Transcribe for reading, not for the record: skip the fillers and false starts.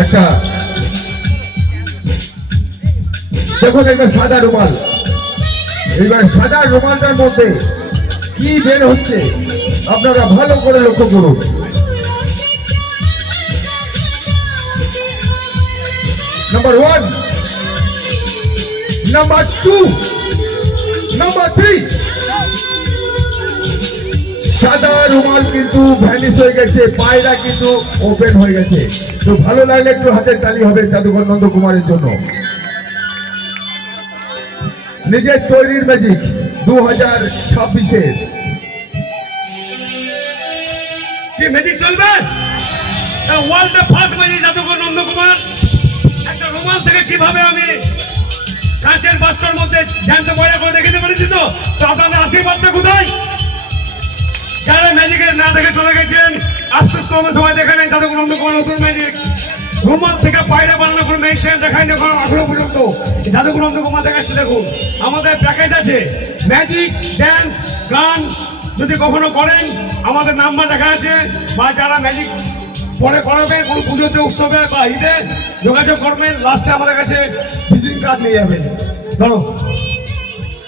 একটা দেখুন এটা সাদা রুমাল। এইবার সাদা রুমালটার মধ্যে কি বের হচ্ছে আপনারা ভালো করে লক্ষ্য করুন। Number 1, number 2, number 3। সাদা রুমাল কিন্তু ভ্যানিশ হয়ে গেছে, পায়রা কিন্তু ওপেন হয়ে গেছে। তো ভালো লাগলে একটু হাতের তালি হবে জাদুঘর নন্দকুমারের জন্য। নিজের তৈরির ম্যাজিক 2026-এর কি ম্যাজিক চলবে? ওয়ার্ল্ডে ফার্স্ট ম্যাজিক জাদুঘর নন্দকুমার। একটা রোমাল থেকে কিভাবে আমি কাঁচের বাস্কর মধ্যে জ্যান্ত বয়া করে দেখাতে পেরেছি। তো আপনাদের আশীর্বাদটা কোথায়? যারা ম্যাজিকে না দেখে চলে গেছেন আফসোস করবেন, সময় দেখে নেন জাদুঘর নন্দকুমার নতুন ম্যাজিক। রুমাল থেকে পায়রা বানানো কোনো ম্যাজিক দেখায় না এখনো পর্যন্ত। জাদুঘর নন্দকুমার দেখাচ্ছে দেখুন। আমাদের প্যাকেজ আছে ম্যাজিক, ড্যান্স, গান। যদি কখনো করেন আমাদের নাম্বার দেখা আছে, বা যারা ম্যাজিক পরে করাবে কোনো পুজোতে, উৎসবে বা ঈদে যোগাযোগ করবেন। লাস্টে আমাদের কাছে ভিজিটিং কার্ড নিয়ে যাবেন। ধরো